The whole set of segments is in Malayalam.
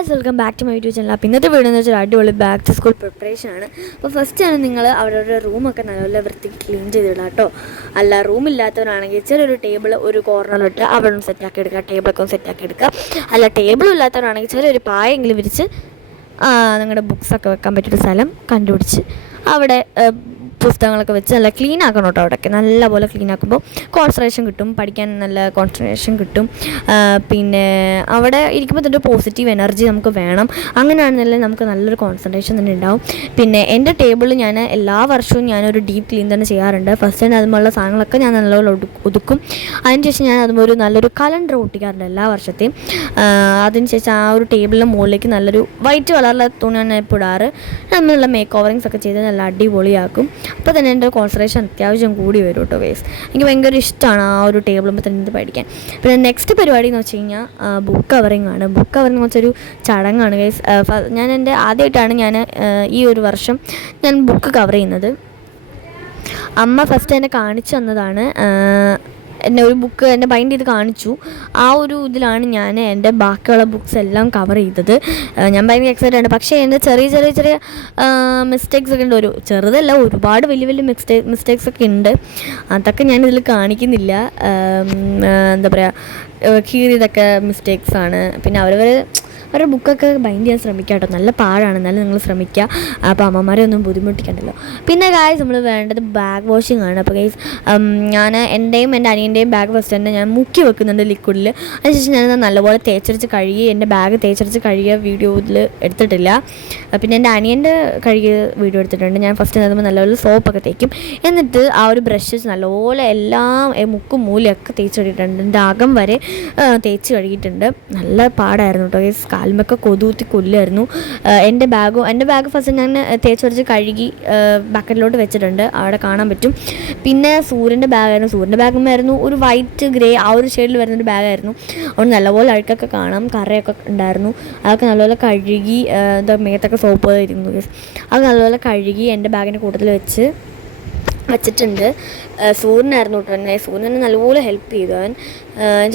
Guys, welcome back to my YouTube channel. അപ്പോൾ ഇന്നത്തെ വീഡിയോ എന്ന് വെച്ചാൽ അടിപൊളി ബാക്ക് ടു സ്കൂൾ പ്രിപ്പറേഷനാണ്. അപ്പോൾ ഫസ്റ്റ് ആണ് നിങ്ങൾ അവരുടെ റൂമൊക്കെ നല്ലപോലെ വൃത്തിക്ക് ക്ലീൻ ചെയ്തിടാം കേട്ടോ. അല്ല, റൂമില്ലാത്തവരാണെങ്കിൽ ചെറിയൊരു ടേബിൾ ഒരു കോർണറിലിട്ട് അവിടെ ഒന്ന് സെറ്റാക്കി എടുക്കുക, ടേബിളൊക്കെ ഒന്ന് സെറ്റാക്കി എടുക്കുക. അല്ല, ടേബിളും ഇല്ലാത്തവരാണെങ്കിൽ ചെറിയൊരു പായെങ്കിലും വിരിച്ച് നിങ്ങളുടെ ബുക്സൊക്കെ വെക്കാൻ പറ്റിയൊരു സ്ഥലം കണ്ടുപിടിച്ച് അവിടെ പുസ്തകങ്ങളൊക്കെ വെച്ച് നല്ല ക്ലീൻ ആക്കണം കേട്ടോ. അവിടെയൊക്കെ നല്ലപോലെ ക്ലീൻ ആക്കുമ്പോൾ കോൺസെൻട്രേഷൻ കിട്ടും, പഠിക്കാൻ നല്ല കോൺസെൻട്രേഷൻ കിട്ടും. പിന്നെ അവിടെ ഇരിക്കുമ്പോൾ തന്നെ പോസിറ്റീവ് എനർജി നമുക്ക് വേണം. അങ്ങനെയാണെന്നല്ലേ നമുക്ക് നല്ലൊരു കോൺസെൻട്രേഷൻ തന്നെ ഉണ്ടാവും. പിന്നെ എൻ്റെ ടേബിളിൽ ഞാൻ എല്ലാ വർഷവും ഞാനൊരു ഡീപ്പ് ക്ലീൻ തന്നെ ചെയ്യാറുണ്ട്. ഫസ്റ്റ് തന്നെ അതുമുള്ള സാധനങ്ങളൊക്കെ ഞാൻ നല്ലപോലെ ഒതുക്കും. അതിനുശേഷം ഞാൻ അതുമ്പോൾ ഒരു നല്ലൊരു കലണ്ടർ ഒട്ടിക്കാറുണ്ട് എല്ലാ വർഷത്തെയും. അതിനുശേഷം ആ ഒരു ടേബിളിൻ്റെ മുകളിലേക്ക് നല്ലൊരു വൈറ്റ് കളറിലെ തുണിയാണ് ഇപ്പോൾ ഇടാറ്. നമ്മളുള്ള മേക്ക് ഓവറിങ്സ് ഒക്കെ ചെയ്ത് നല്ല അടിപൊളിയാക്കും. അപ്പോൾ തന്നെ എൻ്റെ കോൺസെൻട്രേഷൻ അത്യാവശ്യം കൂടി വരും കേട്ടോ ഗൈസ്. എനിക്ക് ഭയങ്കര ഇഷ്ടമാണ് ആ ഒരു ടേബിളുമ്പോൾ തന്നെ ഇത് പഠിക്കാൻ. പിന്നെ നെക്സ്റ്റ് പരിപാടി എന്ന് വെച്ച് കഴിഞ്ഞാൽ ബുക്ക് കവറിങ് ആണ്. ബുക്ക് കവറിങ് എന്ന് വെച്ചൊരു ചടങ്ങാണ് ഗൈസ്. ആദ്യമായിട്ടാണ് ഞാൻ ഈ ഒരു വർഷം ഞാൻ ബുക്ക് കവർ ചെയ്യുന്നത്. അമ്മ ഫസ്റ്റ് എന്നെ കാണിച്ചു തന്നതാണ്. എന്നെ ഒരു ബുക്ക് എന്നെ ബൈൻഡ് ചെയ്ത് കാണിച്ചു. ആ ഒരു ഇതിലാണ് ഞാൻ എൻ്റെ ബാക്കിയുള്ള ബുക്സ് എല്ലാം കവർ ചെയ്തത്. ഞാൻ ഭയങ്കര എക്സൈറ്റഡ് ആണ്. പക്ഷേ എൻ്റെ ചെറിയ മിസ്റ്റേക്സ് ഒക്കെ ഉണ്ട്. ഒരു ചെറുതല്ല, ഒരുപാട് വലിയ മിസ്റ്റേക്സ് ഒക്കെ ഉണ്ട്. അതൊക്കെ ഞാനിതിൽ കാണിക്കുന്നില്ല. എന്താ പറയുക, കീറിയതൊക്കെ മിസ്റ്റേക്സാണ്. പിന്നെ അവരുടെ ബുക്കൊക്കെ ബൈൻഡ് ചെയ്യാൻ ശ്രമിക്കുക കേട്ടോ. നല്ല പാടാണ്, എന്നാലും നിങ്ങൾ ശ്രമിക്കുക. അപ്പോൾ അമ്മമാരെ ഒന്നും ബുദ്ധിമുട്ടിക്കണ്ടല്ലോ. പിന്നെ ഗായ്സ്, നമ്മൾ വേണ്ടത് ബാഗ് വാഷിംഗ് ആണ്. അപ്പോൾ ഗൈസ്, ഞാൻ എൻ്റെയും എൻ്റെ അനിയൻ്റെയും ബാഗ് ഫസ്റ്റ് തന്നെ ഞാൻ മുക്കി വെക്കുന്നുണ്ട് ലിക്വിഡിൽ. അതിനുശേഷം ഞാൻ നല്ലപോലെ തേച്ചരച്ച് കഴുകി, എൻ്റെ ബാഗ് തേച്ചരച്ച് കഴുകിയ വീഡിയോ ഇതിൽ എടുത്തിട്ടില്ല. പിന്നെ എൻ്റെ അനിയൻ്റെ കഴുകിയ വീഡിയോ എടുത്തിട്ടുണ്ട്. ഞാൻ ഫസ്റ്റ് നേടുമ്പോൾ നല്ലപോലെ സോപ്പൊക്കെ തേക്കും. എന്നിട്ട് ആ ഒരു ബ്രഷ് വെച്ച് എല്ലാം മുക്കും മൂലയൊക്കെ തേച്ചെടുത്തിട്ടുണ്ട്. എൻ്റെ അകം വരെ തേച്ച് കഴുകിയിട്ടുണ്ട്. നല്ല പാടായിരുന്നു കേട്ടോ ഗൈസ്. കാൽമൊക്കെ കൊതുകുത്തി കൊല്ലായിരുന്നു. എൻ്റെ ബാഗ് ഫസ്റ്റ് ഞാൻ തേച്ച് വരച്ച് കഴുകി ബക്കറ്റിലോട്ട് വെച്ചിട്ടുണ്ട്, അവിടെ കാണാൻ പറ്റും. പിന്നെ സൂര്യൻ്റെ ബാഗുമായിരുന്നു ഒരു വൈറ്റ് ഗ്രേ ആ ഒരു ഷെയ്ഡിൽ വരുന്നൊരു ബാഗായിരുന്നു. അതുകൊണ്ട് നല്ലപോലെ അഴുക്കൊക്കെ കാണാം, കറയൊക്കെ ഉണ്ടായിരുന്നു. അതൊക്കെ നല്ലപോലെ കഴുകി, മേത്തൊക്കെ സോപ്പ് പോലെ ഇരുന്നു. അത് നല്ലപോലെ കഴുകി എൻ്റെ ബാഗിൻ്റെ കൂട്ടത്തിൽ വെച്ചിട്ടുണ്ട്. സൂര്യനായിരുന്നു കേട്ടോ എന്നെ. സൂര്യനെ നല്ലപോലെ ഹെൽപ്പ് ചെയ്തു. അവൻ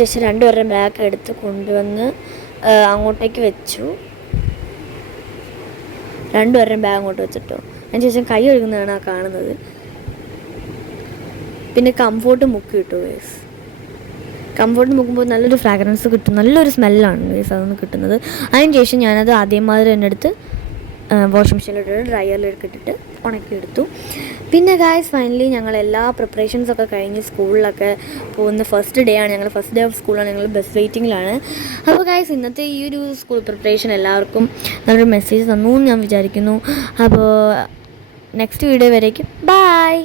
ജസ്റ്റ് രണ്ടുപേരുടെ ബാഗ് എടുത്ത് കൊണ്ടുവന്ന് അങ്ങോട്ടേക്ക് വെച്ചു. രണ്ടുപേരുടെയും ബാഗ് അങ്ങോട്ട് വെച്ചിട്ടോ. അതിനുശേഷം കൈ കഴുകുന്നതാണ് ആ കാണുന്നത്. പിന്നെ കംഫോർട്ട് മുക്കി കിട്ടും ഗൈസ്. കംഫോർട്ട് മുക്കുമ്പോൾ നല്ലൊരു ഫ്രാഗ്രൻസ് കിട്ടും, നല്ലൊരു സ്മെല്ലാണ് ഗൈസ് അതൊന്ന് കിട്ടുന്നത്. അതിനുശേഷം ഞാനത് ആദ്യമാതിരി തന്നെ എടുത്ത് വാഷിംഗ് മെഷീനിലിട്ടിട്ട് ഡ്രയറിലേക്ക് ഇട്ടിട്ട് ഉണക്കിയെടുത്തു. പിന്നെ ഗായ്സ്, ഫൈനലി ഞങ്ങൾ എല്ലാ പ്രിപ്പറേഷൻസൊക്കെ കഴിഞ്ഞ് സ്കൂളിലൊക്കെ പോകുന്ന ഫസ്റ്റ് ഡേ ആണ്. ഞങ്ങൾ ഫസ്റ്റ് ഡേ ഓഫ് സ്കൂളാണ്. ഞങ്ങൾ ബസ് വെയിറ്റിങ്ങിലാണ്. അപ്പോൾ ഗായ്സ്, ഇന്നത്തെ ഈ ഒരു സ്കൂൾ പ്രിപ്പറേഷൻ എല്ലാവർക്കും നല്ലൊരു മെസ്സേജ് തന്നു എന്ന് ഞാൻ വിചാരിക്കുന്നു. അപ്പോൾ നെക്സ്റ്റ് വീഡിയോ വരേക്കും ബൈ.